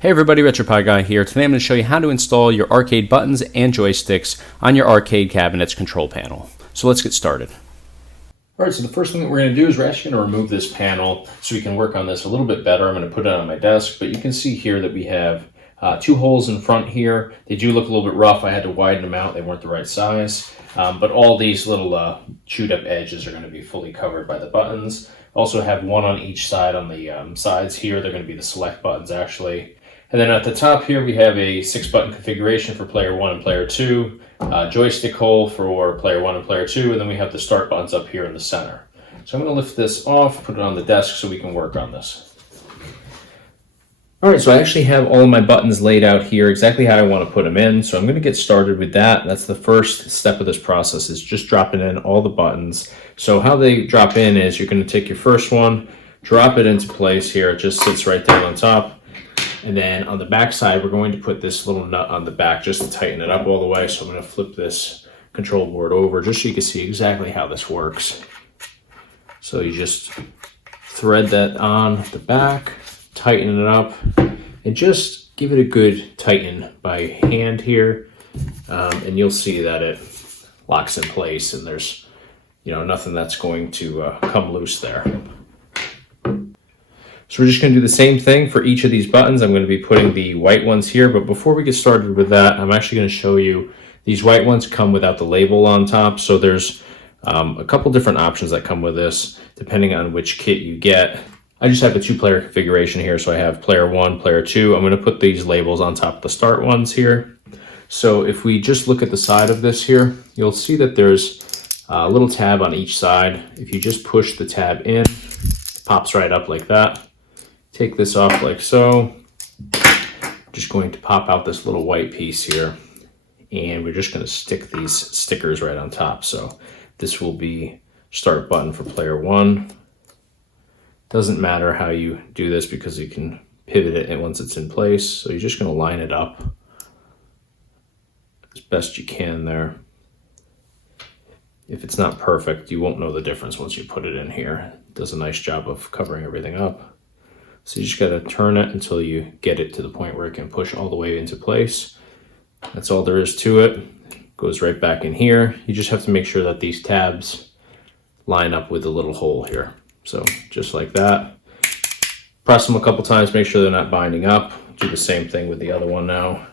Hey everybody, RetroPie Guy here. Today I'm going to show you how to install your arcade buttons and joysticks on your arcade cabinet's control panel. So let's get started. Alright, so the first thing that we're going to do is we're actually going to remove this panel so we can work on this a little bit better. I'm going to put it on my desk, but you can see here that we have two holes in front here. They do look a little bit rough. I had to widen them out. They weren't the right size. But all these little chewed up edges are going to be fully covered by the buttons. Also have one on each side on the sides here. They're going to be the select buttons actually. And then at the top here, we have a 6-button configuration for player 1 and player 2, joystick hole for player 1 and player 2, and then we have the start buttons up here in the center. So I'm going to lift this off, put it on the desk so we can work on this. All right, so I actually have all of my buttons laid out here, exactly how I want to put them in. So I'm going to get started with that. That's the first step of this process, is just dropping in all the buttons. So how they drop in is you're going to take your first one, drop it into place here. It just sits right down on top. And then on the back side, we're going to put this little nut on the back just to tighten it up all the way. So I'm going to flip this control board over just so you can see exactly how this works. So you just thread that on the back, tighten it up, and just give it a good tighten by hand here. And you'll see that it locks in place and there's nothing that's going to come loose there. So we're just going to do the same thing for each of these buttons. I'm going to be putting the white ones here, but before we get started with that, I'm actually going to show you these white ones come without the label on top. So there's a couple different options that come with this, depending on which kit you get. I just have a 2-player configuration here, so I have player 1, player 2. I'm going to put these labels on top of the start ones here. So if we just look at the side of this here, you'll see that there's a little tab on each side. If you just push the tab in, it pops right up like that. Take this off like so. Just going to pop out this little white piece here, and we're just going to stick these stickers right on top. So this will be start button for player 1. Doesn't matter how you do this because you can pivot it once it's in place. So you're just going to line it up as best you can there. If it's not perfect, you won't know the difference once you put it in here. It does a nice job of covering everything up. So you just got to turn it until you get it to the point where it can push all the way into place. That's all there is to it. It goes right back in here. You just have to make sure that these tabs line up with the little hole here. So just like that. Press them a couple times, make sure they're not binding up. Do the same thing with the other one now.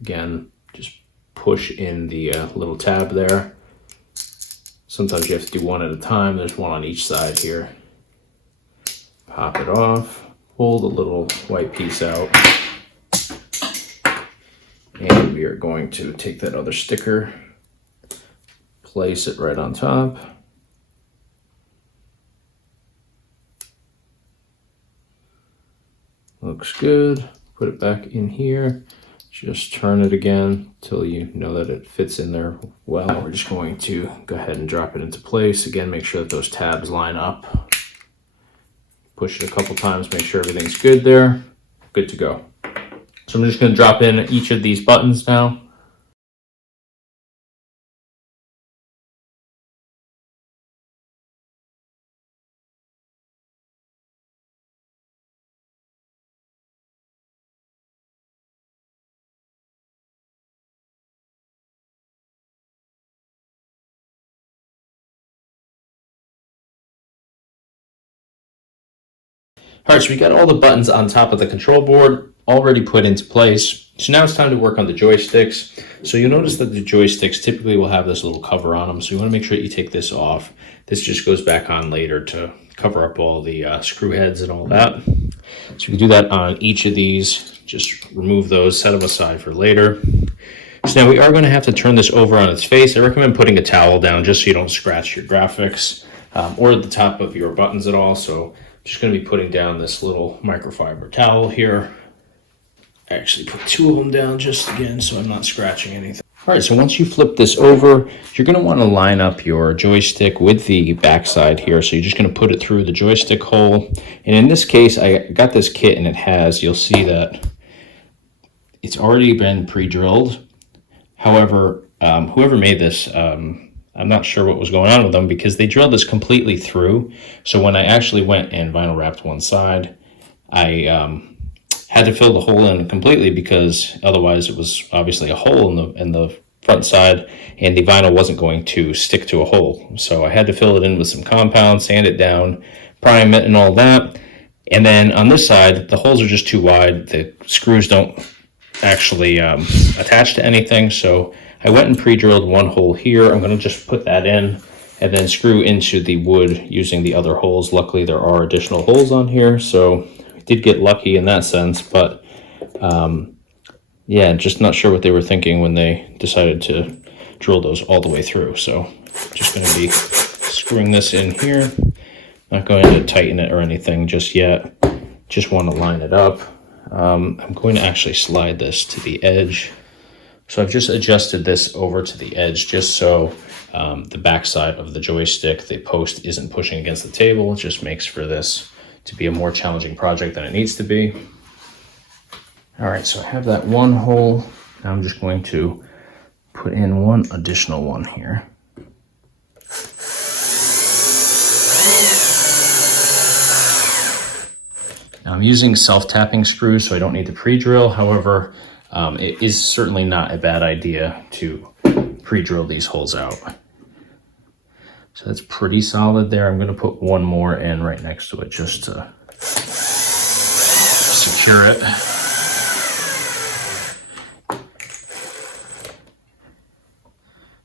Again, just push in the little tab there. Sometimes you have to do one at a time. There's one on each side here. Pop it off, pull the little white piece out, and we are going to take that other sticker, place it right on top. Looks good. Put it back in here. Just turn it again until you know that it fits in there well. We're just going to go ahead and drop it into place. Again, make sure that those tabs line up. Push it a couple times, make sure everything's good there. Good to go. So I'm just going to drop in each of these buttons now. All right, so we got all the buttons on top of the control board already put into place. So now it's time to work on the joysticks. So you'll notice that the joysticks typically will have this little cover on them. So you want to make sure that you take this off. This just goes back on later to cover up all the screw heads and all that. So we can do that on each of these. Just remove those, set them aside for later. So now we are going to have to turn this over on its face. I recommend putting a towel down just so you don't scratch your graphics or the top of your buttons at all. So I'm just going to be putting down this little microfiber towel here. I actually put 2 of them down just again so I'm not scratching anything. All right, so once you flip this over, you're going to want to line up your joystick with the backside here. So you're just going to put it through the joystick hole. And in this case, I got this kit and you'll see that it's already been pre-drilled. However, whoever made this, I'm not sure what was going on with them because they drilled this completely through. So when I actually went and vinyl wrapped one side, I had to fill the hole in completely because otherwise it was obviously a hole in the front side, and the vinyl wasn't going to stick to a hole. So I had to fill it in with some compound, sand it down, prime it and all that. And then on this side, the holes are just too wide. The screws don't actually attach to anything. So I went and pre-drilled one hole here. I'm going to just put that in and then screw into the wood using the other holes. Luckily, there are additional holes on here, so I did get lucky in that sense. But yeah, just not sure what they were thinking when they decided to drill those all the way through. So just going to be screwing this in here. Not going to tighten it or anything just yet. Just want to line it up. I'm going to actually slide this to the edge. So I've just adjusted this over to the edge just so the backside of the joystick, the post, isn't pushing against the table. It just makes for this to be a more challenging project than it needs to be. All right, so I have that one hole. Now I'm just going to put in one additional one here. Now I'm using self-tapping screws, so I don't need to pre-drill. However, it is certainly not a bad idea to pre-drill these holes out. So that's pretty solid there. I'm going to put one more in right next to it just to secure it.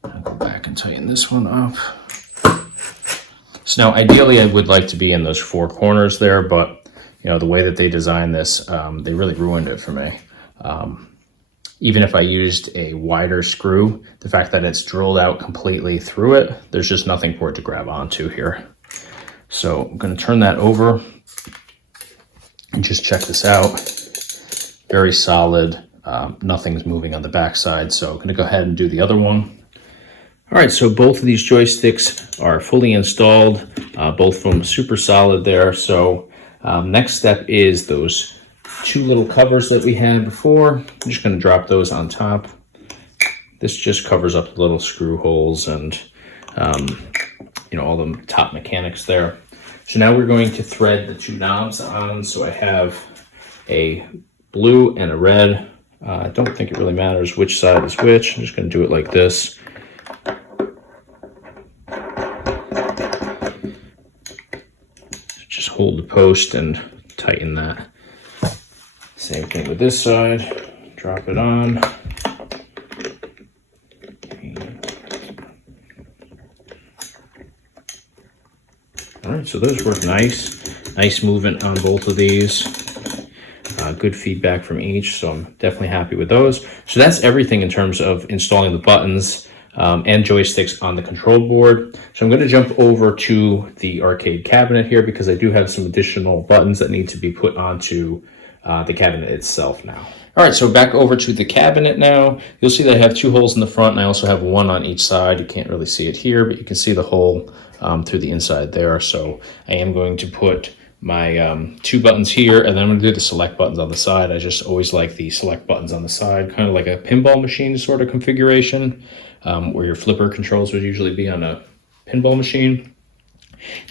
I'll go back and tighten this one up. So now ideally I would like to be in those four corners there, but you know, the way that they designed this, they really ruined it for me. Even if I used a wider screw, the fact that it's drilled out completely through it, there's just nothing for it to grab onto here. So I'm going to turn that over and just check this out. Very solid. Nothing's moving on the backside. So I'm going to go ahead and do the other one. All right, so both of these joysticks are fully installed, both of them super solid there. So next step is those two little covers that we had before. I'm just going to drop those on top. This just covers up the little screw holes and you know, all the top mechanics there. So now we're going to thread the two knobs on. So I have a blue and a red. I don't think it really matters which side is which. I'm just going to do it like this. Just hold the post and tighten that. Same thing with this side. Drop it on. All right, so those work nice. Nice movement on both of these. Good feedback from each, so I'm definitely happy with those. So that's everything in terms of installing the buttons and joysticks on the control board. So I'm going to jump over to the arcade cabinet here because I do have some additional buttons that need to be put onto the cabinet itself now. All right, so back over to the cabinet now. You'll see that I have two holes in the front and I also have one on each side. You can't really see it here, but you can see the hole through the inside there. So I am going to put my two buttons here, and then I'm going to do the select buttons on the side. I just always like the select buttons on the side, kind of like a pinball machine sort of configuration, where your flipper controls would usually be on a pinball machine.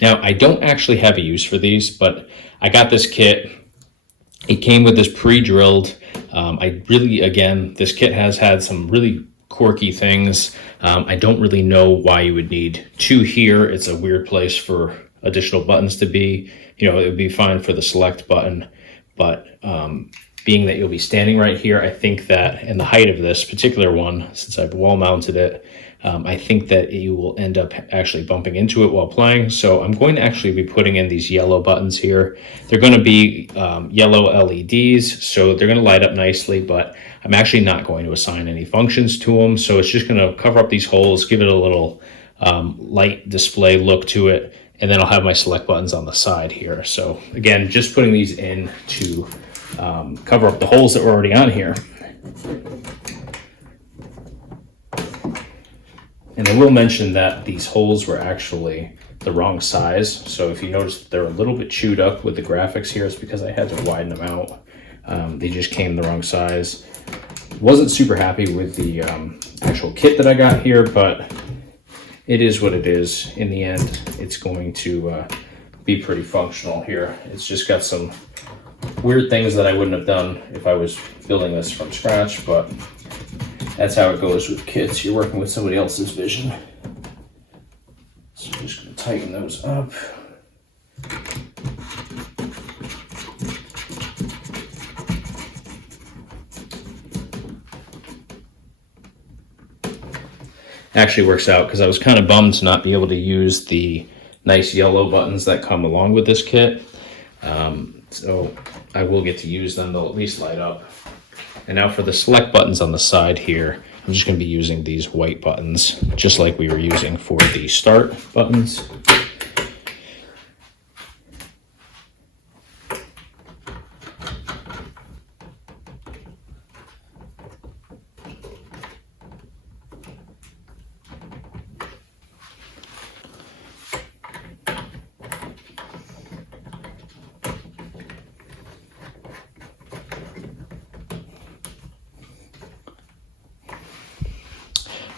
Now, I don't actually have a use for these, but I got this kit. It came with this pre-drilled. Again, this kit has had some really quirky things. I don't really know why you would need two here. It's a weird place for additional buttons to be. You know, it would be fine for the select button, but being that you'll be standing right here, I think that in the height of this particular one, since I've wall mounted it, I think that you will end up actually bumping into it while playing. So I'm going to actually be putting in these yellow buttons here. They're going to be yellow LEDs, so they're going to light up nicely, but I'm actually not going to assign any functions to them. So it's just going to cover up these holes, give it a little light display look to it, and then I'll have my select buttons on the side here. So again, just putting these in to cover up the holes that were already on here. And I will mention that these holes were actually the wrong size. So if you notice they're a little bit chewed up with the graphics here, it's because I had to widen them out. They just came the wrong size. Wasn't super happy with the actual kit that I got here, but it is what it is. In the end, it's going to be pretty functional here. It's just got some weird things that I wouldn't have done if I was building this from scratch, but that's how it goes with kits. You're working with somebody else's vision. So I'm just going to tighten those up. Actually works out because I was kind of bummed to not be able to use the nice yellow buttons that come along with this kit. So I will get to use them. They'll at least light up. And now for the select buttons on the side here, I'm just going to be using these white buttons, just like we were using for the start buttons.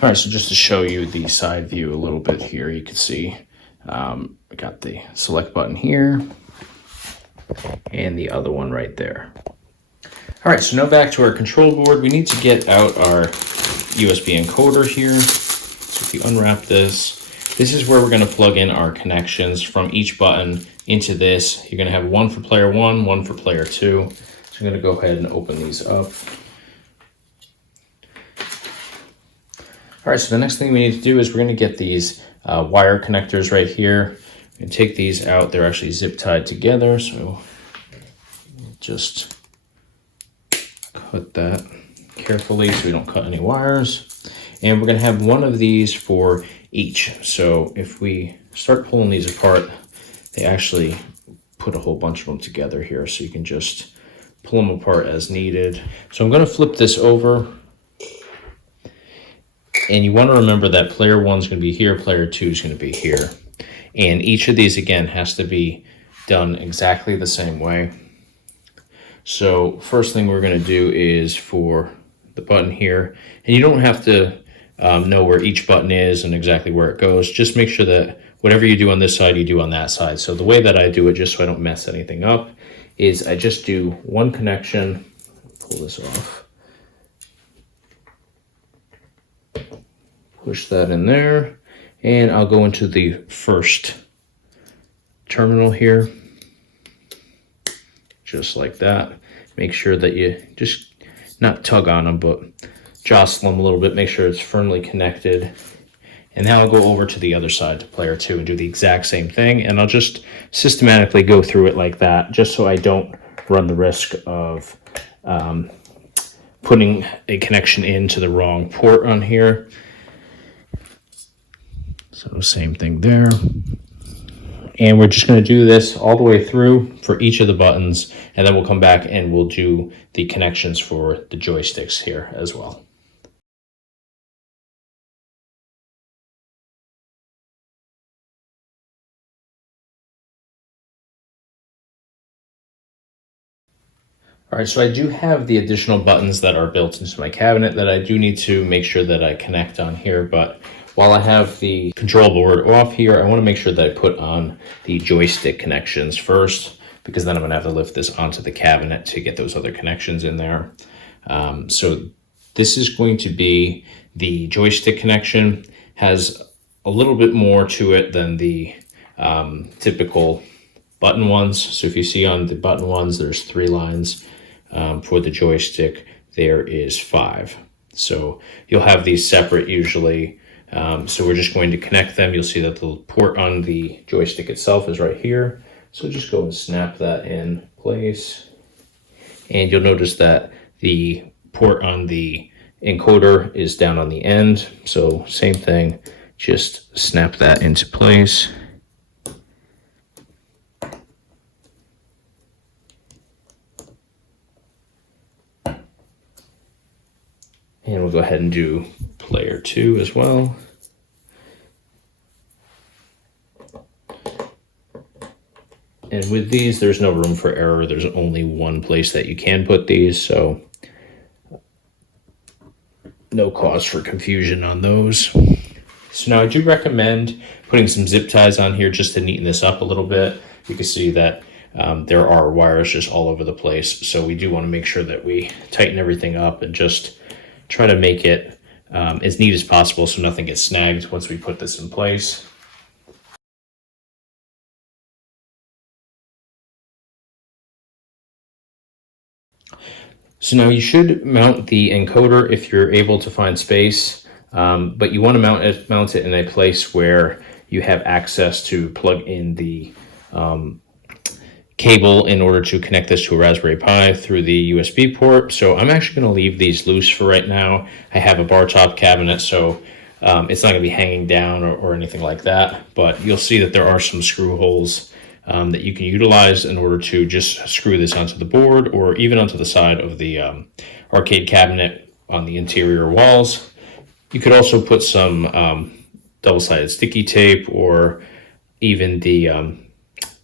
All right, so just to show you the side view a little bit here, you can see I got the select button here and the other one right there. All right, so now back to our control board. We need to get out our USB encoder here. So if you unwrap this is where we're gonna plug in our connections from each button into this. You're gonna have one for player 1, one for player 2. So I'm gonna go ahead and open these up. All right, so the next thing we need to do is we're going to get these wire connectors right here. We're going to take these out. They're actually zip tied together, so just cut that carefully so we don't cut any wires. And we're going to have one of these for each. So if we start pulling these apart, they actually put a whole bunch of them together here, so you can just pull them apart as needed. So I'm going to flip this over. And you want to remember that player 1 is going to be here, player 2 is going to be here. And each of these, again, has to be done exactly the same way. So first thing we're going to do is for the button here. And you don't have to know where each button is and exactly where it goes. Just make sure that whatever you do on this side, you do on that side. So the way that I do it, just so I don't mess anything up, is I just do one connection. Pull this off. Push that in there, and I'll go into the first terminal here, just like that. Make sure that you just not tug on them, but jostle them a little bit, make sure it's firmly connected. And now I'll go over to the other side to player 2 and do the exact same thing, and I'll just systematically go through it like that, just so I don't run the risk of putting a connection into the wrong port on here. So same thing there. And we're just going to do this all the way through for each of the buttons, and then we'll come back and we'll do the connections for the joysticks here as well. All right, so I do have the additional buttons that are built into my cabinet that I do need to make sure that I connect on here, but while I have the control board off here, I want to make sure that I put on the joystick connections first, because then I'm going to have to lift this onto the cabinet to get those other connections in there. So this is going to be the joystick connection. Has a little bit more to it than the typical button ones. So if you see on the button ones, there's 3 lines. For the joystick, there is 5. So you'll have these separate usually. So we're just going to connect them. You'll see that the port on the joystick itself is right here. So just go and snap that in place. And you'll notice that the port on the encoder is down on the end. So same thing, just snap that into place. And we'll go ahead and do player 2 as well. And with these, there's no room for error. There's only one place that you can put these, so no cause for confusion on those. So now I do recommend putting some zip ties on here just to neaten this up a little bit. You can see that there are wires just all over the place. So we do want to make sure that we tighten everything up and just try to make it as neat as possible so nothing gets snagged once we put this in place. So now you should mount the encoder if you're able to find space, but you want to mount it in a place where you have access to plug in the cable in order to connect this to a Raspberry Pi through the USB port. So I'm actually going to leave these loose for right now. I have a bar top cabinet, so it's not going to be hanging down or anything like that, but you'll see that there are some screw holes that you can utilize in order to just screw this onto the board or even onto the side of the arcade cabinet on the interior walls. You could also put some double-sided sticky tape or even the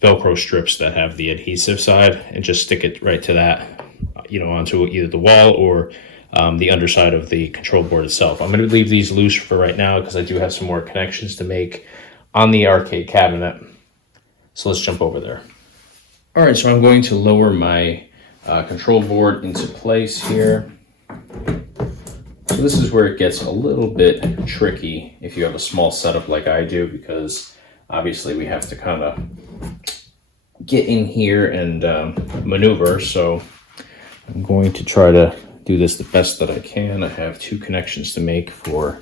Velcro strips that have the adhesive side and just stick it right to that, onto either the wall or the underside of the control board itself. I'm going to leave these loose for right now because I do have some more connections to make on the arcade cabinet. So let's jump over there. All right, so I'm going to lower my control board into place here. So this is where it gets a little bit tricky if you have a small setup like I do, because obviously we have to kind of get in here and maneuver. So I'm going to try to do this the best that I can. I have two connections to make for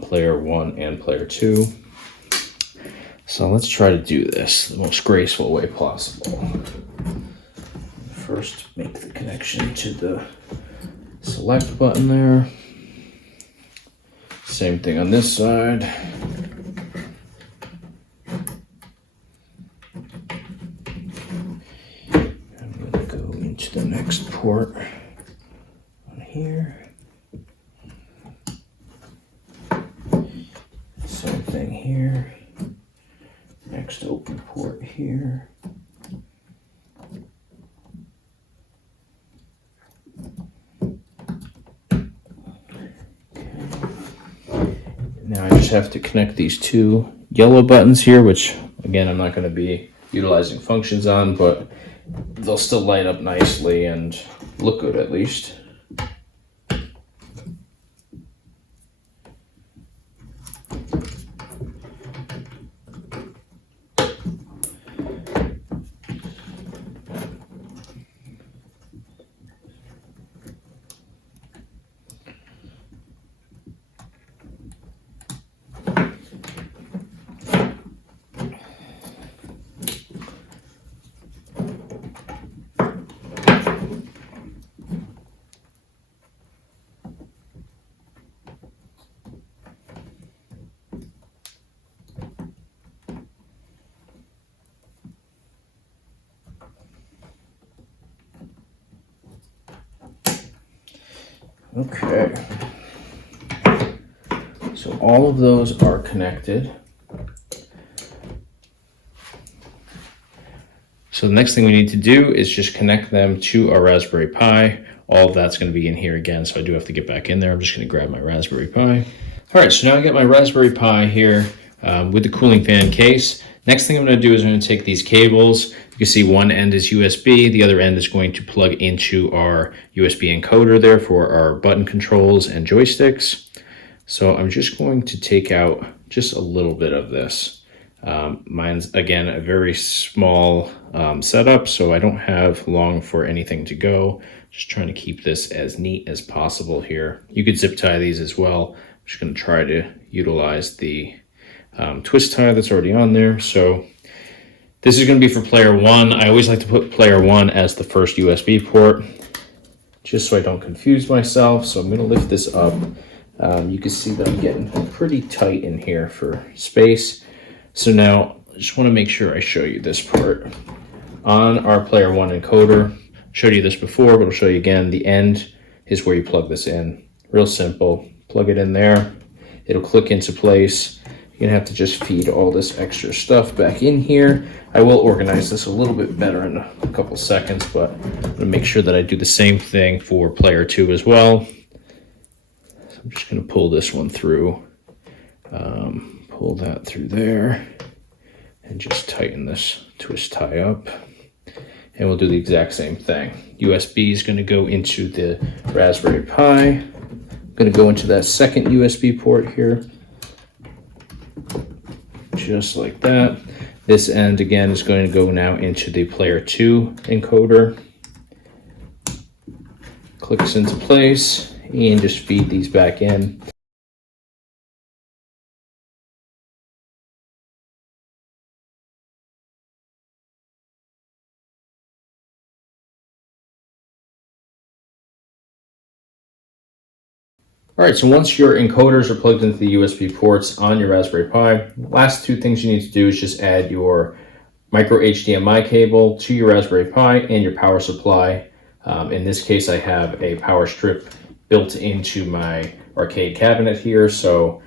player 1 and player 2. So let's try to do this the most graceful way possible. First, make the connection to the select button there. Same thing on this side. I'm going to go into the next port on here. Same thing here. Next open port here. Now I just have to connect these two yellow buttons here, which again, I'm not going to be utilizing functions on, but they'll still light up nicely and look good at least. Okay, so all of those are connected. So the next thing we need to do is just connect them to our Raspberry Pi. All of that's going to be in here again, so I do have to get back in there. I'm just going to grab my Raspberry Pi. All right, so now I got my Raspberry Pi here with the cooling fan case. Next thing I'm going to do is I'm going to take these cables. You can see one end is USB, the other end is going to plug into our USB encoder there for our button controls and joysticks. So I'm just going to take out just a little bit of this. Mine's, again, a very small setup, so I don't have long for anything to go. Just trying to keep this as neat as possible here. You could zip tie these as well. I'm just going to try to utilize the twist tie that's already on there. So this is going to be for player 1. I always like to put player 1 as the first USB port, just so I don't confuse myself. So I'm going to lift this up. You can see that I'm getting pretty tight in here for space. So now I just want to make sure I show you this part. On our player 1 encoder, I showed you this before, but I'll show you again. The end is where you plug this in. Real simple. Plug it in there. It'll click into place. You're going to have to just feed all this extra stuff back in here. I will organize this a little bit better in a couple seconds, but I'm going to make sure that I do the same thing for player 2 as well. So I'm just going to pull this one through. Pull that through there and just tighten this twist tie up. And we'll do the exact same thing. USB is going to go into the Raspberry Pi. I'm going to go into that second USB port here. Just like that. This end again is going to go now into the player 2 encoder. Clicks into place and just feed these back in. All right, so once your encoders are plugged into the USB ports on your Raspberry Pi, last two things you need to do is just add your micro HDMI cable to your Raspberry Pi and your power supply. In this case, I have a power strip built into my arcade cabinet here, so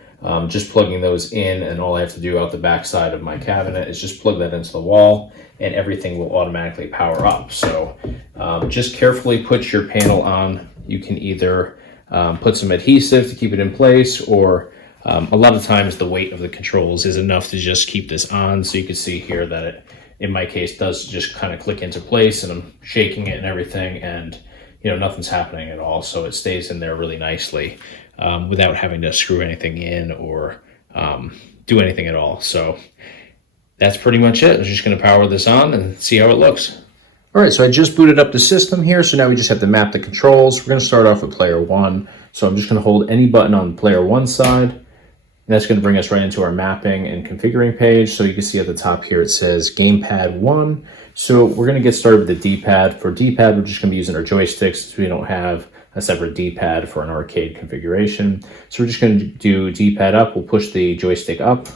just plugging those in, and all I have to do out the back side of my cabinet is just plug that into the wall and everything will automatically power up. So just carefully put your panel on. You can either put some adhesive to keep it in place, or a lot of times the weight of the controls is enough to just keep this on. So you can see here that it, in my case, does just kind of click into place, and I'm shaking it and everything, and nothing's happening at all. So it stays in there really nicely without having to screw anything in or do anything at all. So that's pretty much it. I'm just going to power this on and see how it looks. All right, so I just booted up the system here, so now we just have to map the controls. We're going to start off with player 1. So I'm just going to hold any button on player 1 side, and that's going to bring us right into our mapping and configuring page. So you can see at the top here it says gamepad 1. So we're going to get started with the D-pad. For D-pad, we're just going to be using our joysticks, since we don't have a separate D-pad for an arcade configuration. So we're just going to do D-pad up. We'll push the joystick up.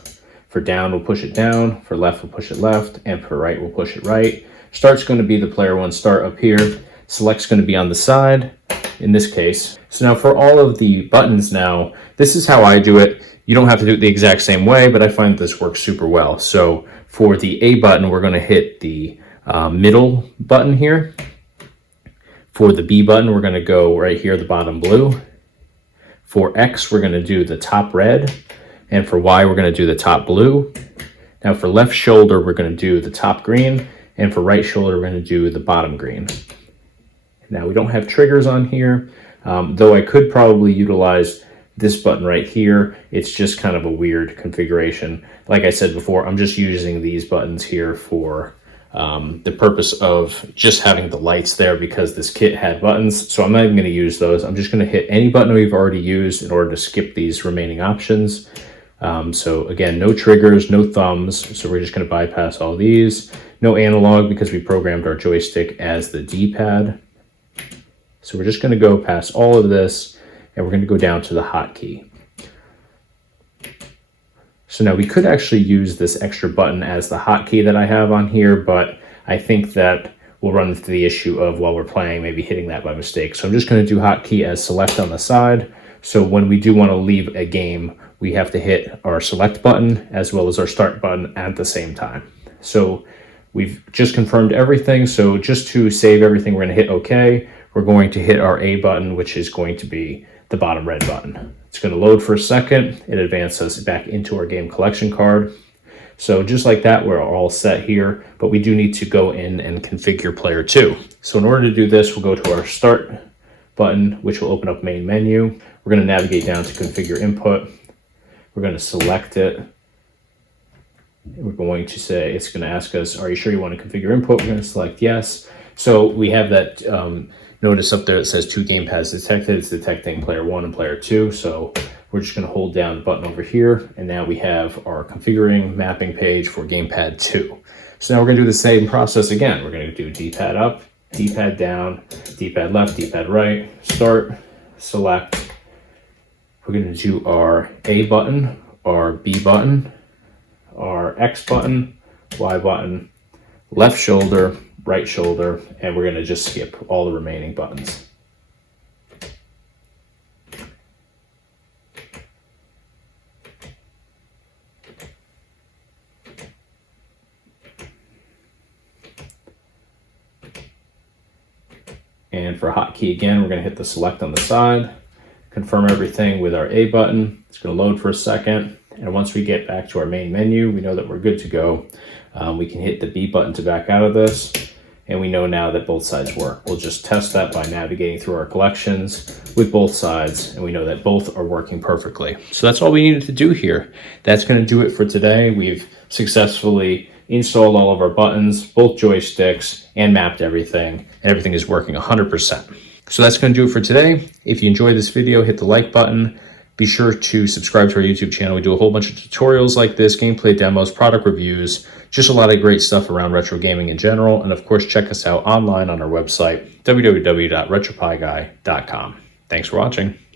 For down, we'll push it down. For left, we'll push it left. And for right, we'll push it right. Start's going to be the player 1 start up here. Select's going to be on the side in this case. So now for all of the buttons now, this is how I do it. You don't have to do it the exact same way, but I find this works super well. So for the A button, we're going to hit the middle button here. For the B button, we're going to go right here, the bottom blue. For X, we're going to do the top red. And for Y, we're going to do the top blue. Now for left shoulder, we're going to do the top green. And for right shoulder, we're going to do the bottom green. Now we don't have triggers on here, though I could probably utilize this button right here. It's just kind of a weird configuration. Like I said before, I'm just using these buttons here for the purpose of just having the lights there, because this kit had buttons. So I'm not even going to use those. I'm just going to hit any button we've already used in order to skip these remaining options. So again, no triggers, no thumbs. So we're just going to bypass all these. No analog, because we programmed our joystick as the D-pad. So we're just going to go past all of this, and we're going to go down to the hotkey. So now we could actually use this extra button as the hotkey that I have on here, but I think that we'll run into the issue of, while we're playing, maybe hitting that by mistake. So I'm just going to do hotkey as select on the side. So when we do want to leave a game, we have to hit our select button as well as our start button at the same time. So we've just confirmed everything. So just to save everything, we're going to hit OK. We're going to hit our A button, which is going to be the bottom red button. It's going to load for a second. It advances us back into our game collection card. So just like that, we're all set here, but we do need to go in and configure player 2. So in order to do this, we'll go to our start button, which will open up main menu. We're going to navigate down to configure input. We're going to select it. We're going to say, it's going to ask us, are you sure you want to configure input? We're going to select yes. So we have that notice up there that says 2 gamepads detected. It's detecting player 1 and player 2. So we're just going to hold down the button over here. And now we have our configuring mapping page for gamepad 2. So now we're going to do the same process again. We're going to do D-pad up, D-pad down, D-pad left, D-pad right, start, select. We're going to do our A button, our B button, our X button, Y button, left shoulder, right shoulder, and we're going to just skip all the remaining buttons. And for hotkey again, we're going to hit the select on the side, confirm everything with our A button. It's going to load for a second. And once we get back to our main menu, we know that we're good to go. We can hit the B button to back out of this. and we know now that both sides work. We'll just test that by navigating through our collections with both sides, and we know that both are working perfectly. So that's all we needed to do here. That's going to do it for today. We've successfully installed all of our buttons, both joysticks, and mapped everything, and everything is working 100%. So that's going to do it for today. If you enjoyed this video, hit the like button. Be sure to subscribe to our YouTube channel. We do a whole bunch of tutorials like this, gameplay demos, product reviews, just a lot of great stuff around retro gaming in general. And of course, check us out online on our website, www.retropieguy.com. Thanks for watching.